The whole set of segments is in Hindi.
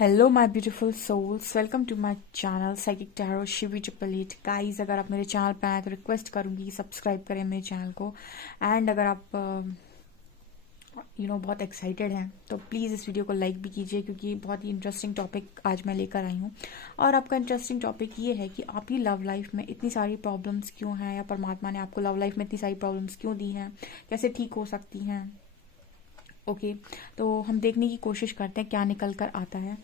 Hello my beautiful souls, welcome to my channel psychic tarot Shivi चपलीट। गाइस, अगर आप मेरे चैनल पर आए तो रिक्वेस्ट करूंगी सब्सक्राइब करें मेरे चैनल को। एंड अगर आप बहुत एक्साइटेड हैं तो प्लीज़ इस वीडियो को लाइक भी कीजिए, क्योंकि बहुत ही इंटरेस्टिंग टॉपिक आज मैं लेकर आई हूँ। और आपका इंटरेस्टिंग टॉपिक ये है कि आपकी लव लाइफ में इतनी सारी प्रॉब्लम्स क्यों हैं, या परमात्मा ने आपको लव लाइफ में इतनी सारी प्रॉब्लम्स क्यों दी हैं, कैसे ठीक हो सकती हैं। ओके, तो हम देखने की कोशिश करते हैं क्या निकल कर आता है।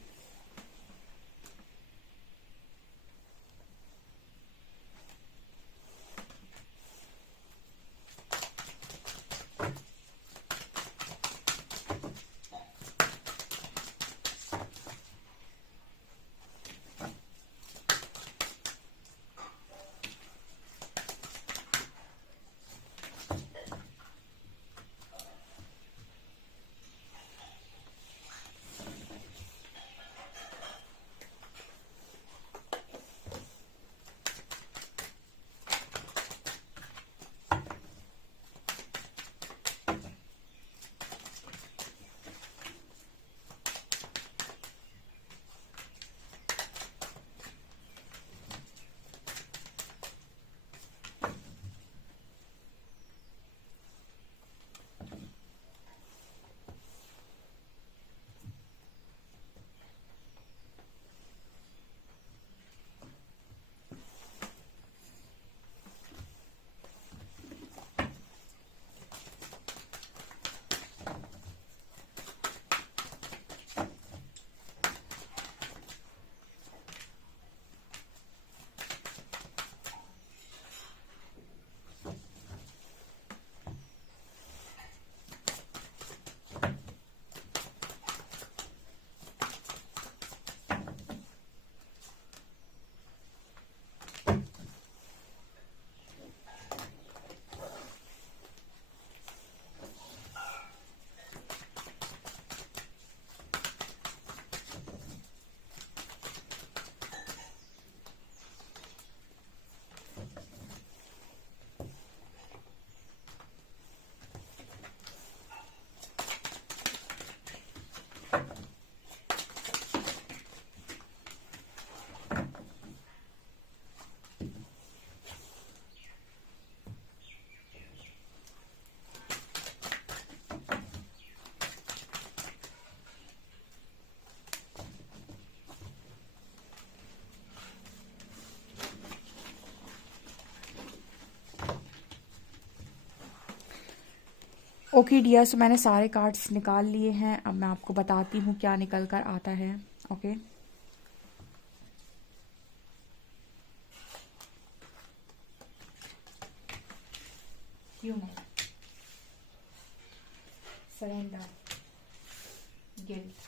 ओके डियर्स, मैंने सारे कार्ड्स निकाल लिए हैं। अब मैं आपको बताती हूँ क्या निकल कर आता है। ओके, ह्यूमन, सरेंडर, गिल्ट,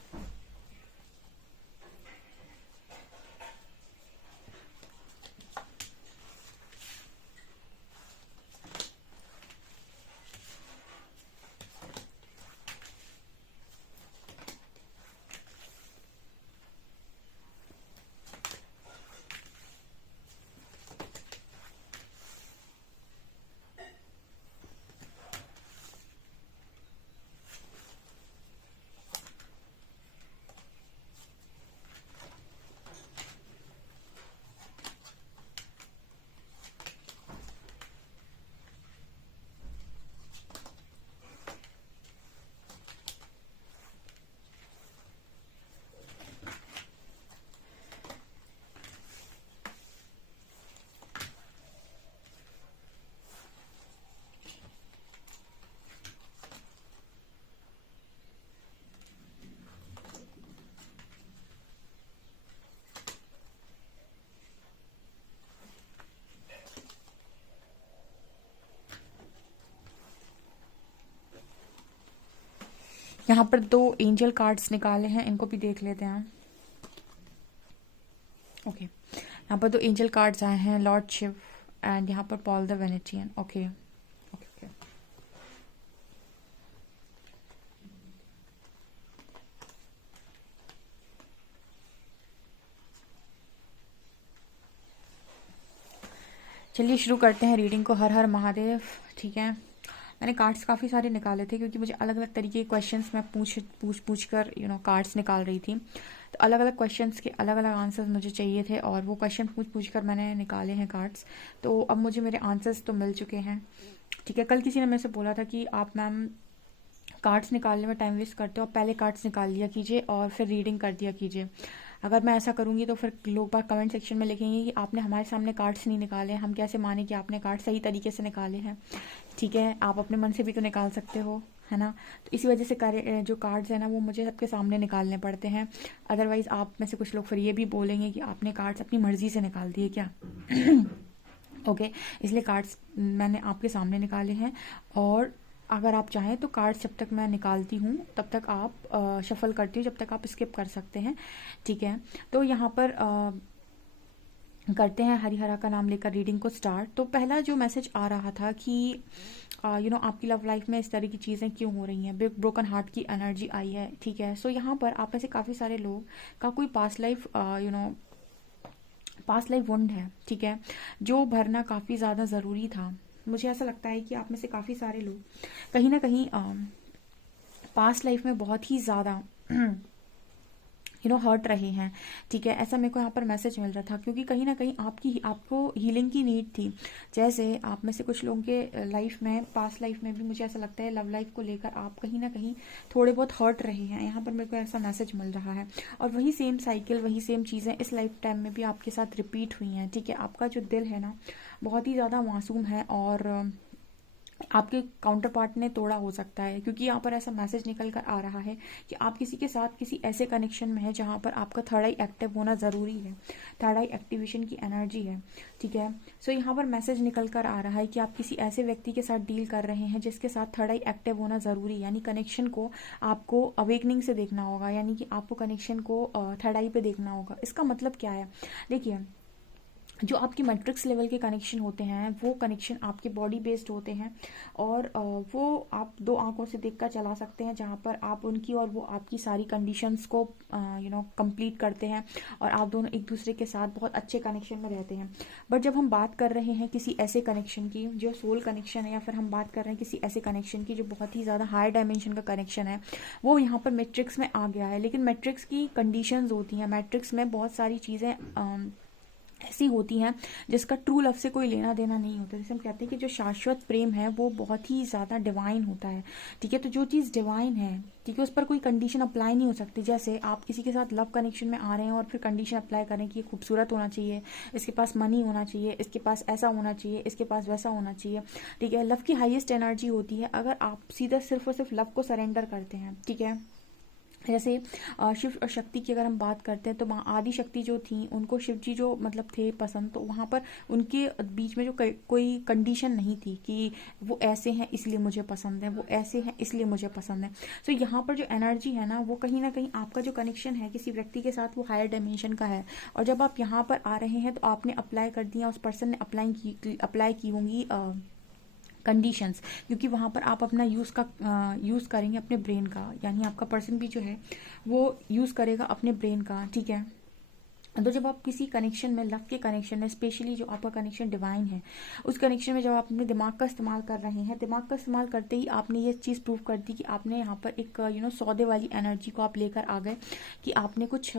यहाँ पर दो एंजल कार्ड्स निकाले हैं, इनको भी देख लेते हैं। ओके, यहाँ पर दो एंजल कार्ड्स आए हैं, लॉर्ड शिव एंड यहाँ पर Paul the Venetian. Okay okay okay, चलिए शुरू करते हैं रीडिंग को। हर हर महादेव। ठीक है, मैंने कार्ड्स काफ़ी सारे निकाले थे क्योंकि मुझे अलग अलग तरीके के क्वेश्चंस मैं पूछ कर कार्ड्स निकाल रही थी। तो अलग अलग क्वेश्चंस के अलग अलग आंसर्स मुझे चाहिए थे और वो क्वेश्चन पूछ कर मैंने निकाले हैं कार्ड्स। तो अब मुझे मेरे आंसर्स तो मिल चुके हैं। ठीक है, कल किसी ने मेरे से बोला था कि आप मैम कार्ड्स निकालने में टाइम वेस्ट करते हो, आप पहले कार्ड्स निकाल लिया कीजिए और फिर रीडिंग कर दिया कीजिए। अगर मैं ऐसा करूँगी तो फिर लोग बाग कमेंट सेक्शन में लिखेंगे कि आपने हमारे सामने कार्ड्स नहीं निकाले, हम कैसे माने कि आपने कार्ड सही तरीके से निकाले हैं। ठीक है, आप अपने मन से भी तो निकाल सकते हो, है ना। तो इसी वजह से जो कार्ड्स है ना वो मुझे सबके सामने निकालने पड़ते हैं। अदरवाइज़ आप में से कुछ लोग फिर ये भी बोलेंगे कि आपने कार्ड्स अपनी मर्जी से निकाल दिए क्या। ओके, इसलिए कार्ड्स मैंने आपके सामने निकाले हैं। और अगर आप चाहें तो कार्ड्स जब तक मैं निकालती हूँ तब तक आप शफल करती हूँ, जब तक आप स्किप कर सकते हैं। ठीक है, तो यहाँ पर करते हैं हरिहरा का नाम लेकर रीडिंग को स्टार्ट। तो पहला जो मैसेज आ रहा था कि आपकी लव लाइफ में इस तरह की चीज़ें क्यों हो रही हैं, बिग ब्रोकन हार्ट की एनर्जी आई है। ठीक है, सो यहाँ पर आप में से काफ़ी सारे लोग का कोई past life past life wound है। ठीक है, जो भरना काफ़ी ज़्यादा ज़रूरी था। मुझे ऐसा लगता है कि आप में से काफ़ी सारे लोग कहीं ना कहीं पास्ट लाइफ में बहुत ही ज़्यादा हर्ट रहे हैं। ठीक है, ऐसा मेरे को यहाँ पर मैसेज मिल रहा था क्योंकि कहीं ना कहीं आपको हीलिंग की नीड थी। जैसे आप में से कुछ लोगों के लाइफ में, पास्ट लाइफ में भी मुझे ऐसा लगता है लव लाइफ को लेकर आप कहीं ना कहीं थोड़े बहुत हर्ट रहे हैं। यहाँ पर मेरे को ऐसा मैसेज मिल रहा है और वही सेम साइकिल, वही सेम चीज़ें इस लाइफ टाइम में भी आपके साथ रिपीट हुई हैं। ठीक है, आपका जो दिल है ना बहुत ही ज़्यादा मासूम है और आपके काउंटर पार्ट ने तोड़ा हो सकता है, क्योंकि यहाँ पर ऐसा मैसेज निकल कर आ रहा है कि आप किसी के साथ किसी ऐसे कनेक्शन में है जहाँ पर आपका थर्ड आई एक्टिव होना ज़रूरी है। थर्ड आई एक्टिवेशन की एनर्जी है। ठीक है, सो यहाँ पर मैसेज निकल कर आ रहा है कि आप किसी ऐसे व्यक्ति के साथ डील कर रहे हैं जिसके साथ थर्ड आई एक्टिव होना ज़रूरी है। यानी कनेक्शन को आपको अवेकनिंग से देखना होगा, यानी कि आपको कनेक्शन को थर्ड आई पे देखना होगा। इसका मतलब क्या है, देखिए जो आपकी मैट्रिक्स लेवल के कनेक्शन होते हैं वो कनेक्शन आपके बॉडी बेस्ड होते हैं और वो आप दो आंखों से देखकर चला सकते हैं, जहाँ पर आप उनकी और वो आपकी सारी कंडीशंस को कंप्लीट करते हैं और आप दोनों एक दूसरे के साथ बहुत अच्छे कनेक्शन में रहते हैं। बट जब हम बात कर रहे हैं किसी ऐसे कनेक्शन की जो सोल कनेक्शन है, या फिर हम बात कर रहे हैं किसी ऐसे कनेक्शन की जो बहुत ही ज़्यादा हायर डायमेंशन का कनेक्शन है, वो यहाँ पर मैट्रिक्स में आ गया है। लेकिन मैट्रिक्स की कंडीशंस होती हैं, मैट्रिक्स में बहुत सारी चीज़ें ऐसी होती हैं जिसका ट्रू लव से कोई लेना देना नहीं होता। जैसे हम कहते हैं कि जो शाश्वत प्रेम है वो बहुत ही ज़्यादा डिवाइन होता है। ठीक है, तो जो चीज़ डिवाइन है, ठीक है, उस पर कोई कंडीशन अप्लाई नहीं हो सकती। जैसे आप किसी के साथ लव कनेक्शन में आ रहे हैं और फिर कंडीशन अप्लाई करें कि ये खूबसूरत होना चाहिए, इसके पास मनी होना चाहिए, इसके पास ऐसा होना चाहिए, इसके पास वैसा होना चाहिए। ठीक है, लव की हाईएस्ट एनर्जी होती है अगर आप सीधा सिर्फ और सिर्फ लव को सरेंडर करते हैं। ठीक है, जैसे शिव और शक्ति की अगर हम बात करते हैं तो माँ आदि शक्ति जो थी उनको शिव जी जो मतलब थे पसंद, तो वहाँ पर उनके बीच में जो कोई कंडीशन नहीं थी कि वो ऐसे हैं इसलिए मुझे पसंद है, वो ऐसे हैं इसलिए मुझे पसंद है। तो यहाँ पर जो एनर्जी है ना वो कहीं ना कहीं आपका जो कनेक्शन है किसी व्यक्ति के साथ वो हायर डायमेंशन का है। और जब आप यहाँ पर आ रहे हैं तो आपने अप्लाई कर दिया, उस पर्सन ने अप्लाई की होंगी कंडीशंस, क्योंकि वहाँ पर आप अपना यूज़ करेंगे अपने ब्रेन का, यानी आपका पर्सन भी जो है वो यूज़ करेगा अपने ब्रेन का। ठीक है, तो जब आप किसी कनेक्शन में, लव के कनेक्शन में, स्पेशली जो आपका कनेक्शन डिवाइन है, उस कनेक्शन में जब आप अपने दिमाग का इस्तेमाल कर रहे हैं, दिमाग का इस्तेमाल करते ही आपने ये चीज़ प्रूव कर दी कि आपने यहाँ पर एक सौदे वाली एनर्जी को आप लेकर आ गए कि आपने कुछ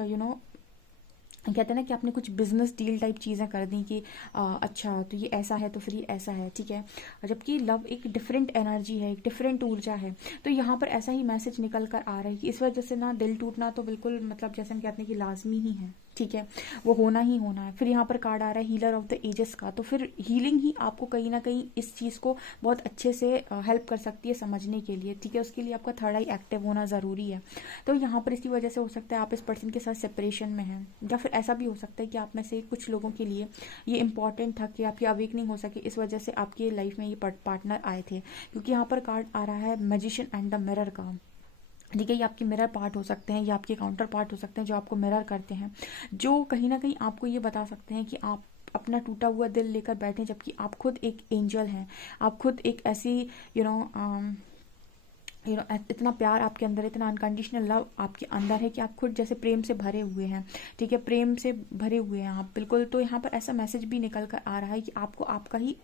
कहते हैं ना कि आपने कुछ बिजनेस डील टाइप चीज़ें कर दी कि अच्छा तो ये ऐसा है तो फिर ये ऐसा है। ठीक है, जबकि लव एक डिफरेंट एनर्जी है, एक डिफरेंट ऊर्जा है। तो यहाँ पर ऐसा ही मैसेज निकल कर आ रहा है कि इस वजह से ना दिल टूटना तो बिल्कुल मतलब जैसे हम कहते हैं कि लाजमी ही है। ठीक है, वो होना ही होना है। फिर यहाँ पर कार्ड आ रहा है हीलर ऑफ द एजेस का, तो फिर हीलिंग ही आपको कहीं ना कहीं इस चीज़ को बहुत अच्छे से हेल्प कर सकती है समझने के लिए। ठीक है, उसके लिए आपका थर्ड आई एक्टिव होना ज़रूरी है। तो यहाँ पर इसी वजह से हो सकता है आप इस पर्सन के साथ सेपरेशन में हैं, या फिर ऐसा भी हो सकता है कि आप में से कुछ लोगों के लिए ये इंपॉर्टेंट था कि आपकी अवेकनिंग हो सके, इस वजह से आपकी लाइफ में ये पार्टनर आए थे। क्योंकि यहाँ पर कार्ड आ रहा है मैजिशियन एंड द मिरर का। ठीक है, ये आपके मिरर पार्ट हो सकते हैं या आपके काउंटर पार्ट हो सकते हैं जो आपको मिरर करते हैं, जो कहीं ना कहीं आपको ये बता सकते हैं कि आप अपना टूटा हुआ दिल लेकर बैठे, जबकि आप खुद एक एंजल हैं। आप खुद एक ऐसी इतना प्यार आपके अंदर, इतना अनकंडीशनल लव आपके अंदर है कि आप खुद जैसे प्रेम से भरे हुए हैं। ठीक है, प्रेम से भरे हुए हैं आप बिल्कुल। तो यहाँ पर ऐसा मैसेज भी निकल कर आ रहा है कि आपको आपका ही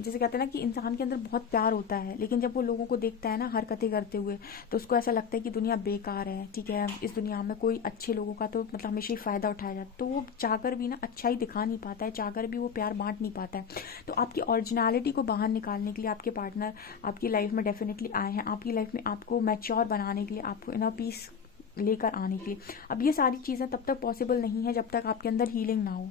जैसे कहते हैं ना कि इंसान के अंदर बहुत प्यार होता है, लेकिन जब वो लोगों को देखता है ना हरकतें करते हुए, तो उसको ऐसा लगता है कि दुनिया बेकार है, ठीक है, इस दुनिया में कोई अच्छे लोगों का तो मतलब हमेशा ही फ़ायदा उठाया जाता है, तो वो चाहकर भी ना अच्छा ही दिखा नहीं पाता है, चाहकर भी वो प्यार बांट नहीं पाता है। तो आपकी ओरिजिनलिटी को बाहर निकालने के लिए आपके पार्टनर आपकी लाइफ में डेफिनेटली आए हैं, आपकी लाइफ में आपको मैच्योर बनाने के लिए, आपको इनर पीस लेकर आने के लिए। अब ये सारी चीज़ें तब तक पॉसिबल नहीं है जब तक आपके अंदर हीलिंग ना हो,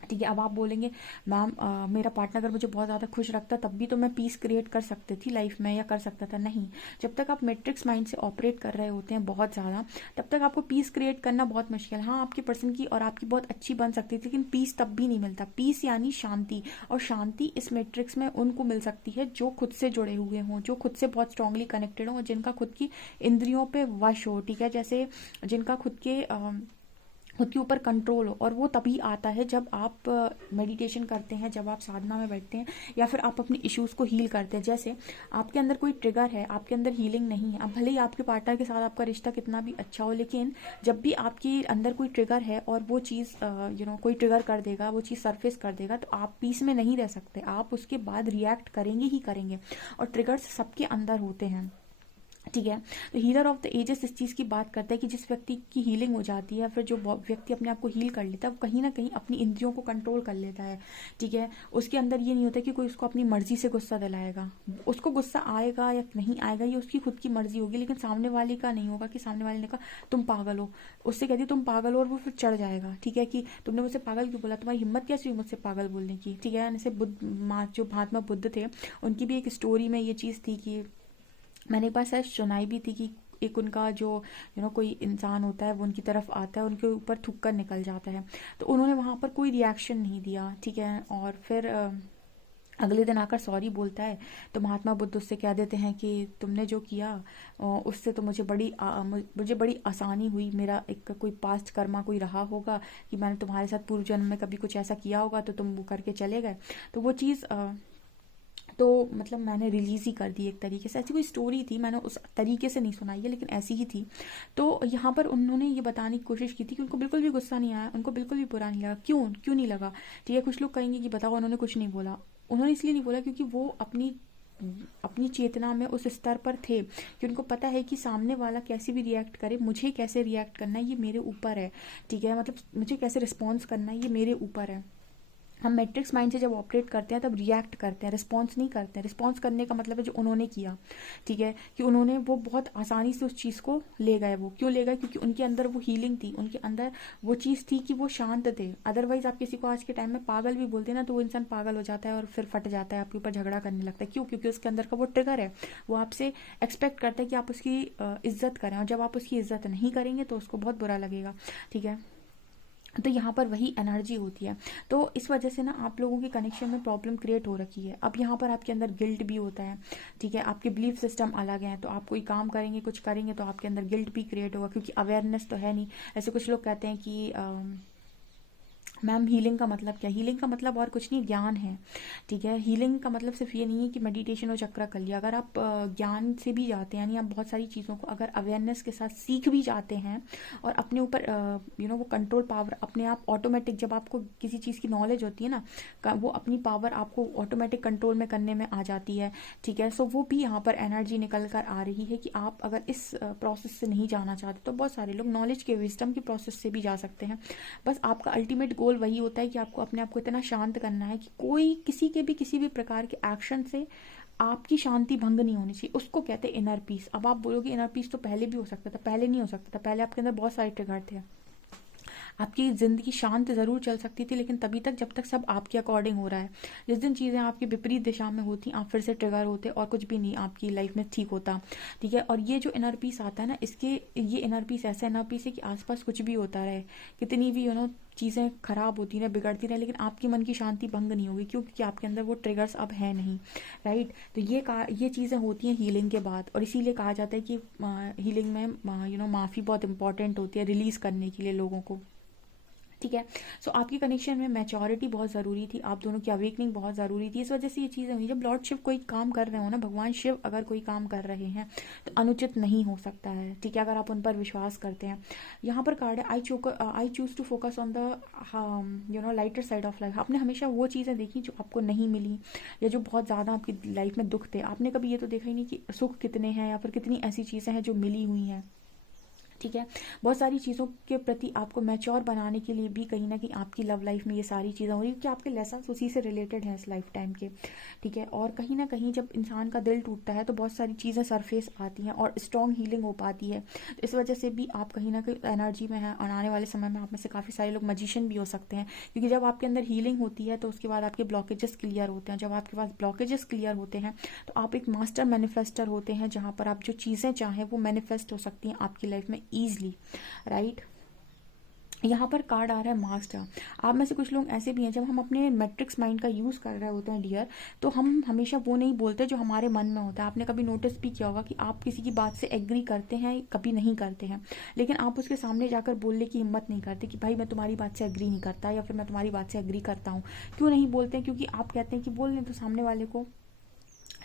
ठीक है। अब आप बोलेंगे मैम मेरा पार्टनर अगर मुझे बहुत ज़्यादा खुश रखता तब भी तो मैं पीस क्रिएट कर सकती थी लाइफ में, या कर सकता था। नहीं, जब तक आप मैट्रिक्स माइंड से ऑपरेट कर रहे होते हैं बहुत ज़्यादा, तब तक आपको पीस क्रिएट करना बहुत मुश्किल है। हाँ, आपकी पर्सन की और आपकी बहुत अच्छी बन सकती थी, लेकिन पीस तब भी नहीं मिलता। पीस यानी शांति, और शांति इस मैट्रिक्स में उनको मिल सकती है जो खुद से जुड़े हुए हों, जो खुद से बहुत स्ट्रांगली कनेक्टेड हों, और जिनका खुद की इंद्रियों पे वश हो, ठीक है, जैसे जिनका खुद के ऊपर कंट्रोल हो। और वो तभी आता है जब आप मेडिटेशन करते हैं, जब आप साधना में बैठते हैं, या फिर आप अपने इश्यूज़ को हील करते हैं। जैसे आपके अंदर कोई ट्रिगर है, आपके अंदर हीलिंग नहीं है, अब भले ही आपके पार्टनर के साथ आपका रिश्ता कितना भी अच्छा हो, लेकिन जब भी आपके अंदर कोई ट्रिगर है और वो चीज़ कोई ट्रिगर कर देगा, वो चीज़ सरफेस कर देगा, तो आप पीस में नहीं रह सकते, आप उसके बाद रिएक्ट करेंगे ही करेंगे। और ट्रिगर्स सबके अंदर होते हैं, ठीक है। तो हीलर ऑफ द एजेस इस चीज़ की बात करता है कि जिस व्यक्ति की हीलिंग हो जाती है, फिर जो व्यक्ति अपने आप को हील कर लेता है, वो कहीं ना कहीं अपनी इंद्रियों को कंट्रोल कर लेता है, ठीक है। उसके अंदर ये नहीं होता कि कोई उसको अपनी मर्जी से गुस्सा दिलाएगा। उसको गुस्सा आएगा या नहीं आएगा ये उसकी खुद की मर्जी होगी, लेकिन सामने वाले का नहीं होगा कि सामने वाले ने कहा तुम पागल हो, उससे कहती तुम पागल हो, और वो फिर चढ़ जाएगा, ठीक है, कि तुमने मुझसे पागल क्यों बोला, तुम्हारी हिम्मत कैसे हुई मुझसे पागल बोलने की, ठीक है। जैसे जो महात्मा बुद्ध थे, उनकी भी एक स्टोरी में ये चीज़ थी कि मैंने एक बार शायद सुनाई भी थी कि एक उनका जो कोई इंसान होता है वो उनकी तरफ आता है, उनके ऊपर थूक कर निकल जाता है, तो उन्होंने वहाँ पर कोई रिएक्शन नहीं दिया, ठीक है। और फिर अगले दिन आकर सॉरी बोलता है, तो महात्मा बुद्ध उससे कह देते हैं कि तुमने जो किया उससे तो मुझे बड़ी आसानी हुई, मेरा एक कोई पास्ट कर्मा कोई रहा होगा कि मैंने तुम्हारे साथ पूर्व जन्म में कभी कुछ ऐसा किया होगा, तो तुम वो करके चले गए, तो वो चीज़ तो मतलब मैंने रिलीज़ ही कर दी एक तरीके से। ऐसी कोई स्टोरी थी, मैंने उस तरीके से नहीं सुनाई है, लेकिन ऐसी ही थी। तो यहाँ पर उन्होंने ये बताने की कोशिश की थी कि उनको बिल्कुल भी गुस्सा नहीं आया, उनको बिल्कुल भी बुरा नहीं लगा। क्यों क्यों नहीं लगा, ठीक है। कुछ लोग कहेंगे कि बताओ उन्होंने कुछ नहीं बोला, उन्होंने इसलिए नहीं बोला क्योंकि वो अपनी चेतना में उस स्तर पर थे कि उनको पता है कि सामने वाला कैसे भी रिएक्ट करे, मुझे कैसे रिएक्ट करना है ये मेरे ऊपर है, ठीक है, मतलब मुझे कैसे रिस्पॉन्स करना है ये मेरे ऊपर है। हम मैट्रिक्स माइंड से जब ऑपरेट करते हैं तब रिएक्ट करते हैं, रिस्पॉन्स नहीं करते हैं। रिस्पॉन्स करने का मतलब है जो उन्होंने किया, ठीक है, कि उन्होंने वो बहुत आसानी से उस चीज़ को ले गए। वो क्यों ले गए, क्योंकि उनके अंदर वो हीलिंग थी, उनके अंदर वो चीज़ थी कि वो शांत थे। अदरवाइज आप किसी को आज के टाइम में पागल भी बोलते हैं ना, तो वो इंसान पागल हो जाता है और फिर फट जाता है, आपके ऊपर झगड़ा करने लगता है। क्यों, क्योंकि उसके अंदर का वो ट्रिगर है, वो आपसे एक्सपेक्ट करता है कि आप उसकी इज्जत करें, और जब आप उसकी इज्जत नहीं करेंगे तो उसको बहुत बुरा लगेगा, ठीक है। तो यहाँ पर वही एनर्जी होती है। तो इस वजह से ना आप लोगों के कनेक्शन में प्रॉब्लम क्रिएट हो रखी है। अब यहाँ पर आपके अंदर गिल्ट भी होता है, ठीक है, आपके बिलीफ सिस्टम अलग हैं, तो आप कोई काम करेंगे, कुछ करेंगे, तो आपके अंदर गिल्ट भी क्रिएट होगा, क्योंकि अवेयरनेस तो है नहीं। ऐसे कुछ लोग कहते हैं कि मैम हीलिंग का मतलब क्या, हीलिंग का मतलब और कुछ नहीं, ज्ञान है, ठीक है। हीलिंग का मतलब सिर्फ ये नहीं है कि मेडिटेशन और चक्र कर लिया। अगर आप ज्ञान से भी जाते हैं, यानी आप बहुत सारी चीज़ों को अगर अवेयरनेस के साथ सीख भी जाते हैं, और अपने ऊपर वो कंट्रोल पावर अपने आप ऑटोमेटिक, जब आपको किसी चीज़ की नॉलेज होती है ना, वो अपनी पावर आपको ऑटोमेटिक कंट्रोल में करने में आ जाती है, ठीक है। सो वो भी यहाँ पर एनर्जी निकल कर आ रही है कि आप अगर इस प्रोसेस से नहीं जाना चाहते, तो बहुत सारे लोग नॉलेज के, विजडम के प्रोसेस से भी जा सकते हैं। बस आपका अल्टीमेट गोल वही होता है कि आपको अपने आप को इतना शांत करना है कि कोई किसी भी प्रकार के एक्शन से आपकी शांति भंग नहीं होनी चाहिए। उसको कहते हैं इनर पीस। अब आप बोलोगे इनर पीस तो पहले भी हो सकता था, पहले नहीं हो सकता था। पहले आपके अंदर बहुत सारे ट्रिगर थे, आपकी ज़िंदगी शांत ज़रूर चल सकती थी, लेकिन तभी तक जब तक सब आपके अकॉर्डिंग हो रहा है। जिस दिन चीज़ें आपकी विपरीत दिशा में होती, आप फिर से ट्रिगर होते और कुछ भी नहीं आपकी लाइफ में ठीक होता, ठीक है। और ये जो इनर पीस आता है ना, ये इनर पीस ऐसा इनर पीस है कि आसपास कुछ भी होता रहे, कितनी भी चीज़ें खराब होती रहे, बिगड़ती रहे, लेकिन आपकी मन की शांति भंग नहीं होगी। क्यों, क्योंकि आपके अंदर वो ट्रिगर्स अब है नहीं, राइट। तो ये चीज़ें होती हैं हीलिंग के बाद, और इसीलिए कहा जाता है कि हीलिंग में माफ़ी बहुत इंपॉर्टेंट होती है, रिलीज़ करने के लिए लोगों को, ठीक है। सो आपकी कनेक्शन में मैच्योरिटी बहुत ज़रूरी थी, आप दोनों की अवेकनिंग बहुत ज़रूरी थी। इस वजह से ये चीज़ें हुई। जब लॉर्ड शिव कोई काम कर रहे हो ना, भगवान शिव अगर कोई काम कर रहे हैं तो अनुचित नहीं हो सकता है, ठीक है, अगर आप उन पर विश्वास करते हैं। यहाँ पर कार्ड है I choose to focus on the lighter side of life. आपने हमेशा वो चीज़ें देखी जो आपको नहीं मिली, या जो बहुत ज़्यादा आपकी लाइफ में दुख थे। आपने कभी ये तो देखा ही नहीं कि सुख कितने हैं, या फिर कितनी ऐसी चीज़ें हैं जो मिली हुई हैं, ठीक है। बहुत सारी चीज़ों के प्रति आपको मैच्योर बनाने के लिए भी कहीं ना कहीं आपकी लव लाइफ में ये सारी चीज़ें हो रही है, क्योंकि आपके लेसन उसी से रिलेटेड हैं इस लाइफ टाइम के, ठीक है। और कहीं ना कहीं जब इंसान का दिल टूटता है तो बहुत सारी चीज़ें सरफेस आती हैं और स्ट्रॉन्ग हीलिंग हो पाती है। तो इस वजह से भी आप कहीं ना कहीं एनर्जी में हैं, और आने वाले समय में आप में से काफ़ी सारे लोग मजिशियन भी हो सकते हैं, क्योंकि जब आपके अंदर हीलिंग होती है तो उसके बाद आपके ब्लॉकेजेस क्लियर होते हैं। जब आपके पास ब्लॉकेजेस क्लियर होते हैं तो आप एक मास्टर मैनिफेस्टर होते हैं, जहाँ पर आप जो चीज़ें चाहें वो मैनिफेस्ट हो सकती हैं आपकी लाइफ में ईजिली, राइट। यहाँ पर कार्ड आ रहा है मास्टर। आप में से कुछ लोग ऐसे भी हैं, जब हम अपने मैट्रिक्स माइंड का यूज़ कर रहे होते हैं डियर, तो हम हमेशा वो नहीं बोलते जो हमारे मन में होता है। आपने कभी नोटिस भी किया होगा कि आप किसी की बात से एग्री करते हैं, कभी नहीं करते हैं, लेकिन आप उसके सामने जाकर बोलने की हिम्मत नहीं करते कि भाई मैं तुम्हारी बात से एग्री नहीं करता, या फिर मैं तुम्हारी बात से एग्री करता हूँ। क्यों नहीं बोलते हैं? क्योंकि आप कहते हैं कि बोलने तो सामने वाले को,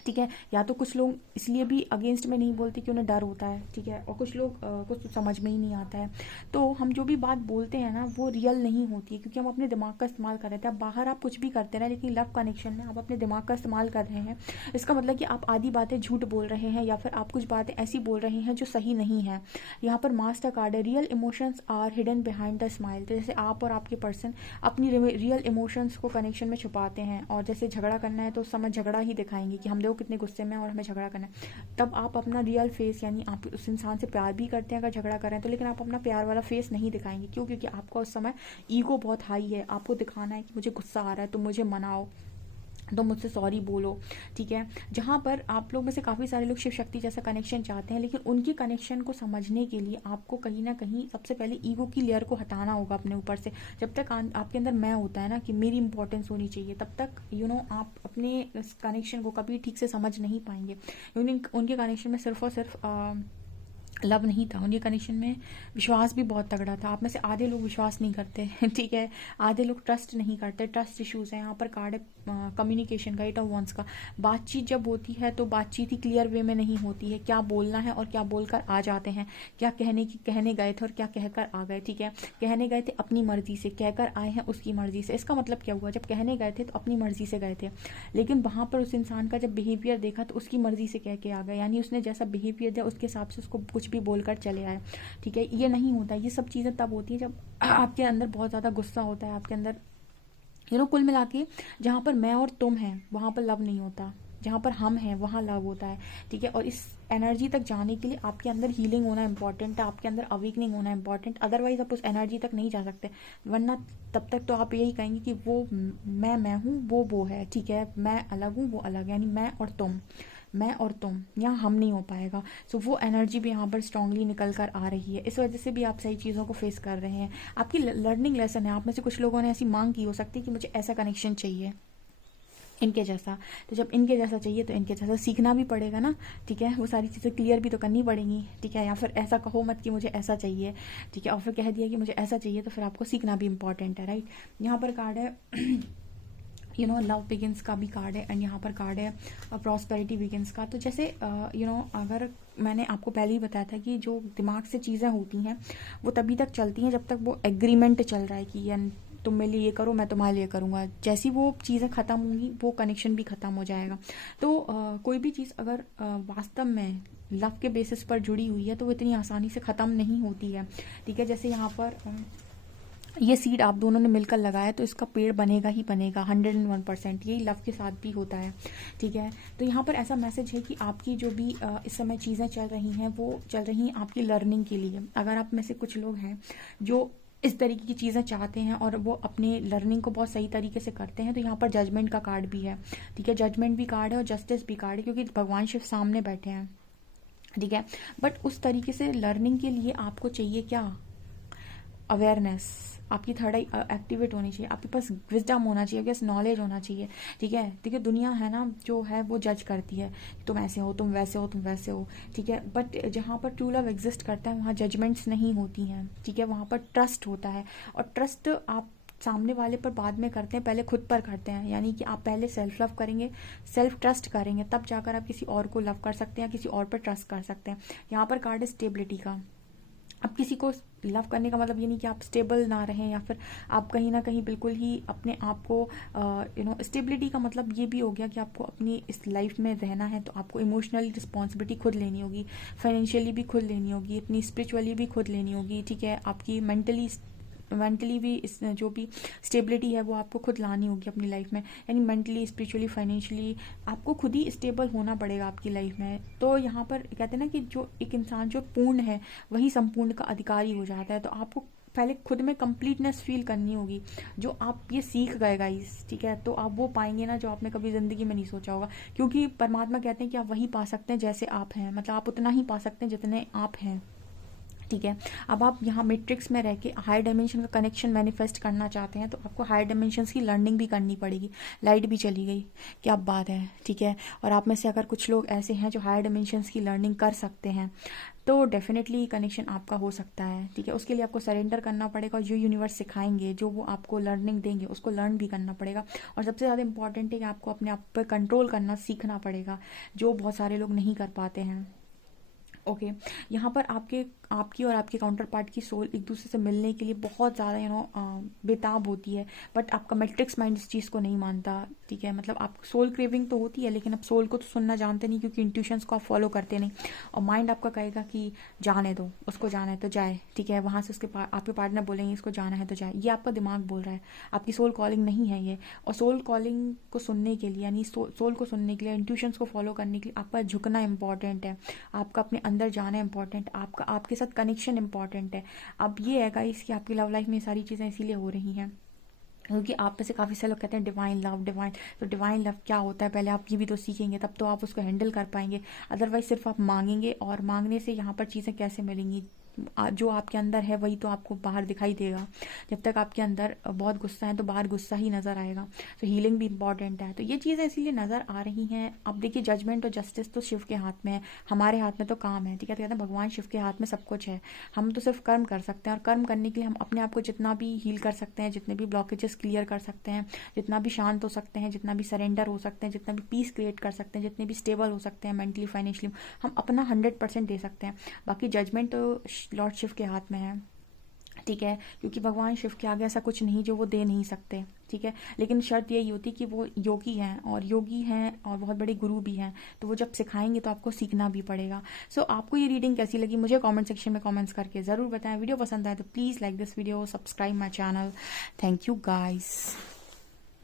ठीक है। या तो कुछ लोग इसलिए भी अगेंस्ट में नहीं बोलते कि उन्हें डर होता है, ठीक है, और कुछ लोग कुछ तो समझ में ही नहीं आता है। तो हम जो भी बात बोलते हैं ना वो रियल नहीं होती है, क्योंकि हम अपने दिमाग का इस्तेमाल कर रहे थे। अब बाहर आप कुछ भी करते हैं ना, लेकिन लव कनेक्शन में आप अपने दिमाग का इस्तेमाल कर रहे हैं। इसका मतलब कि आप आधी बातें झूठ बोल रहे हैं, या फिर आप कुछ बातें ऐसी बोल रहे हैं जो सही नहीं है। यहाँ पर मास्टर कार्ड है, real emotions are hidden behind the smile. तो जैसे आप और आपके पर्सन अपनी रियल इमोशंस को कनेक्शन में छुपाते हैं, और जैसे झगड़ा करना है तो उस समय झगड़ा ही दिखाएंगे कि हम देखो कितने गुस्से में और हमें झगड़ा करना है। तब आप अपना रियल फेस, यानी आप उस इंसान से प्यार भी करते हैं अगर झगड़ा कर रहे हैं तो, लेकिन आप अपना प्यार वाला फेस नहीं दिखाएंगे। क्यों? क्योंकि आपका उस समय ईगो बहुत हाई है, आपको दिखाना है कि मुझे गुस्सा आ रहा है तो मुझे मनाओ, तो मुझसे सॉरी बोलो, ठीक है। जहाँ पर आप लोग में से काफ़ी सारे लोग शिव शक्ति जैसा कनेक्शन चाहते हैं, लेकिन उनकी कनेक्शन को समझने के लिए आपको कहीं ना कहीं सबसे पहले ईगो की लेयर को हटाना होगा अपने ऊपर से। जब तक आपके अंदर मैं होता है ना कि मेरी इंपॉर्टेंस होनी चाहिए, तब तक आप अपने इस कनेक्शन को कभी ठीक से समझ नहीं पाएंगे। उनके कनेक्शन में सिर्फ और सिर्फ लव नहीं था, उनके कनेक्शन में विश्वास भी बहुत तगड़ा था। आप में से आधे लोग विश्वास नहीं करते ठीक है, आधे लोग ट्रस्ट नहीं करते, ट्रस्ट इश्यूज हैं। यहाँ पर कार्ड है कम्युनिकेशन का, 8 ऑफ wands का। बातचीत जब होती है तो बातचीत ही क्लियर वे में नहीं होती है। क्या बोलना है और क्या बोलकर आ जाते हैं, क्या कहने गए थे और क्या कहकर आ गए, ठीक है। कहने गए थे अपनी मर्जी से, कहकर आए हैं उसकी मर्जी से। इसका मतलब क्या हुआ? जब कहने गए थे तो अपनी मर्जी से गए थे, लेकिन वहाँ पर उस इंसान का जब बिहेवियर देखा तो उसकी मर्जी से कह के आ गए, यानी उसने जैसा बिहेवियर दिया उसके हिसाब से उसको कुछ भी बोलकर चले आए, ठीक है। ये नहीं होता। ये सब चीज़ें तब होती है जब आपके अंदर बहुत ज़्यादा गुस्सा होता है, आपके अंदर कुल मिला के जहाँ पर मैं और तुम हैं वहाँ पर लव नहीं होता, जहाँ पर हम हैं वहाँ लव होता है, ठीक है। और इस एनर्जी तक जाने के लिए आपके अंदर हीलिंग होना इंपॉर्टेंट है, आपके अंदर अवेकनिंग होना इंपॉर्टेंट। अदरवाइज आप उस एनर्जी तक नहीं जा सकते, वरना तब तक तो आप यही कहेंगे कि वो मैं हूँ, वो है, ठीक है, मैं अलग हूँ वो अलग, यानी मैं और तुम यहाँ हम नहीं हो पाएगा। सो वो एनर्जी भी यहाँ पर स्ट्रांगली निकल कर आ रही है। इस वजह से भी आप सही चीज़ों को फेस कर रहे हैं। आपकी लर्निंग लेसन है। आप में से कुछ लोगों ने ऐसी मांग की हो सकती है कि मुझे ऐसा कनेक्शन चाहिए, इनके जैसा। तो जब इनके जैसा चाहिए तो इनके जैसा सीखना भी पड़ेगा ना, ठीक है। वो सारी चीज़ें क्लियर भी तो करनी पड़ेगी, ठीक है। या फिर ऐसा कहो मत कि मुझे ऐसा चाहिए, ठीक है, और फिर कह दिया कि मुझे ऐसा चाहिए, तो फिर आपको सीखना भी इंपॉर्टेंट है, राइट। यहाँ पर कार्ड है लव बिगिंस का भी कार्ड है, एंड यहाँ पर कार्ड है प्रॉस्पेरिटी बिगिंस का। तो जैसे अगर मैंने आपको पहले ही बताया था कि जो दिमाग से चीज़ें होती हैं वो तभी तक चलती हैं जब तक वो एग्रीमेंट चल रहा है कि यानी तुम मेरे लिए ये करो, मैं तुम्हारे लिए करूँगा। जैसी वो चीज़ें ख़त्म होंगी वो कनेक्शन भी ख़त्म हो जाएगा। तो कोई भी चीज़ अगर वास्तव में लव के बेसिस पर जुड़ी हुई है तो वो इतनी आसानी से ख़त्म नहीं होती है, ठीक है। जैसे यहाँ पर ये सीड आप दोनों ने मिलकर लगाया तो इसका पेड़ बनेगा ही बनेगा 101%। यही लव के साथ भी होता है, ठीक है। तो यहाँ पर ऐसा मैसेज है कि आपकी जो भी इस समय चीज़ें चल रही हैं वो चल रही हैं आपकी लर्निंग के लिए। अगर आप में से कुछ लोग हैं जो इस तरीके की चीज़ें चाहते हैं और वो अपने लर्निंग को बहुत सही तरीके से करते हैं, तो यहाँ पर जजमेंट का कार्ड भी है, ठीक है। जजमेंट भी कार्ड है और जस्टिस भी कार्ड है, क्योंकि भगवान शिव सामने बैठे हैं, ठीक है। बट उस तरीके से लर्निंग के लिए आपको चाहिए क्या? अवेयरनेस, आपकी थर्ड आई एक्टिवेट होनी चाहिए, आपके पास विजडम होना चाहिए, आपके पास नॉलेज होना चाहिए। ठीक है, देखिए दुनिया है ना जो है वो जज करती है, तुम ऐसे हो, तुम वैसे हो, तुम वैसे हो। ठीक है, बट जहाँ पर ट्रू लव एग्जिस्ट करता है वहाँ जजमेंट्स नहीं होती हैं। ठीक है, वहाँ पर ट्रस्ट होता है, और ट्रस्ट आप सामने वाले पर बाद में करते हैं, पहले खुद पर करते हैं। यानी कि आप पहले सेल्फ लव करेंगे, सेल्फ ट्रस्ट करेंगे, तब जाकर आप किसी और को लव कर सकते हैं, किसी और पर ट्रस्ट कर सकते हैं। यहाँ पर कार्ड है स्टेबिलिटी का। अब किसी को लव करने का मतलब ये नहीं कि आप स्टेबल ना रहें, या फिर आप कहीं ना कहीं बिल्कुल ही अपने आप को स्टेबिलिटी का मतलब ये भी हो गया कि आपको अपनी इस लाइफ में रहना है तो आपको इमोशनली रिस्पॉन्सिबिलिटी खुद लेनी होगी, फाइनेंशियली भी खुद लेनी होगी, अपनी स्पिरिचुअली भी खुद लेनी होगी। ठीक है, आपकी मेंटली भी इस जो भी स्टेबिलिटी है वो आपको खुद लानी होगी अपनी लाइफ में। यानी मेंटली, स्पिरिचुअली, फाइनेंशियली आपको खुद ही स्टेबल होना पड़ेगा आपकी लाइफ में। तो यहाँ पर कहते हैं ना कि जो एक इंसान जो पूर्ण है वही संपूर्ण का अधिकारी हो जाता है। तो आपको पहले खुद में कंप्लीटनेस फील करनी होगी, जो आप ये सीख गए गाइस। ठीक है, तो आप वो पाएंगे ना जो आपने कभी ज़िंदगी में नहीं सोचा होगा, क्योंकि परमात्मा कहते हैं कि आप वही पा सकते हैं जैसे आप हैं, मतलब आप उतना ही पा सकते हैं जितने आप हैं। ठीक है, अब आप यहाँ मैट्रिक्स में रह के हायर डायमेंशन का कनेक्शन मैनिफेस्ट करना चाहते हैं तो आपको हायर डायमेंशंस की लर्निंग भी करनी पड़ेगी। लाइट भी चली गई, क्या बात है। ठीक है, और आप में से अगर कुछ लोग ऐसे हैं जो हायर डायमेंशंस की लर्निंग कर सकते हैं तो डेफिनेटली कनेक्शन आपका हो सकता है। ठीक है, उसके लिए आपको सरेंडर करना पड़ेगा, और जो यूनिवर्स सिखाएंगे, जो वो आपको लर्निंग देंगे उसको लर्न भी करना पड़ेगा। और सबसे ज़्यादा इंपॉर्टेंट है कि आपको अपने आप पर कंट्रोल करना सीखना पड़ेगा, जो बहुत सारे लोग नहीं कर पाते हैं। ओके, यहाँ पर आपकी और आपके काउंटर पार्ट की सोल एक दूसरे से मिलने के लिए बहुत ज़्यादा बेताब होती है, बट आपका मैट्रिक्स माइंड इस चीज़ को नहीं मानता। ठीक है, मतलब आप सोल क्रेविंग तो होती है, लेकिन आप सोल को तो सुनना जानते नहीं, क्योंकि इंट्यूशंस को आप फॉलो करते नहीं। और माइंड आपका कहेगा कि जाने दो, उसको जाना है तो जाए। ठीक है, वहाँ से आपके पार्टनर बोलेंगे इसको जाना है तो जाए, ये आपका दिमाग बोल रहा है, आपकी सोल कॉलिंग नहीं है ये। और सोल कॉलिंग को सुनने के लिए, यानी सोल को सुनने के लिए, इंट्यूशंस को फॉलो करने के लिए आपका झुकना इंपॉर्टेंट है, आपका अपने अंदर जाना इंपॉर्टेंट, आपका आपके साथ कनेक्शन इंपॉर्टेंट है। अब ये है गाइस कि आपकी लव लाइफ में सारी चीज़ें इसीलिए हो रही हैं क्योंकि आप में से काफ़ी सारे लोग कहते हैं डिवाइन लव, डिवाइन। तो डिवाइन लव क्या होता है पहले आप ये भी तो सीखेंगे, तब तो आप उसको हैंडल कर पाएंगे। अदरवाइज सिर्फ आप मांगेंगे, और मांगने से यहाँ पर चीज़ें कैसे मिलेंगी। जो आपके अंदर है वही तो आपको बाहर दिखाई देगा। जब तक आपके अंदर बहुत गुस्सा है तो बाहर गुस्सा ही नज़र आएगा। तो हीलिंग भी इंपॉर्टेंट है, तो ये चीज़ें इसीलिए नज़र आ रही हैं। अब देखिए जजमेंट और जस्टिस तो शिव के हाथ में है, हमारे हाथ में तो काम है। ठीक है, तो कहते हैं भगवान शिव के हाथ में सब कुछ है, हम तो सिर्फ कर्म कर सकते हैं। और कर्म करने के लिए हम अपने आप को जितना भी हील कर सकते हैं, जितने भी ब्लॉकेजेस क्लियर कर सकते हैं, जितना भी शांत हो सकते हैं, जितना भी सरेंडर हो सकते हैं, जितना भी पीस क्रिएट कर सकते हैं, जितने भी स्टेबल हो सकते हैं मेंटली, फाइनेंशियली, हम अपना 100% दे सकते हैं। बाकी जजमेंट तो लॉर्ड शिव के हाथ में है। ठीक है, क्योंकि भगवान शिव के आगे ऐसा कुछ नहीं जो वो दे नहीं सकते। ठीक है, लेकिन शर्त यही होती कि वो योगी हैं, और योगी हैं और बहुत बड़े गुरु भी हैं, तो वो जब सिखाएंगे तो आपको सीखना भी पड़ेगा। सो आपको ये रीडिंग कैसी लगी मुझे कमेंट सेक्शन में कमेंट्स करके ज़रूर बताएं। वीडियो पसंद आए तो please like this video, subscribe my channel. Thank you guys.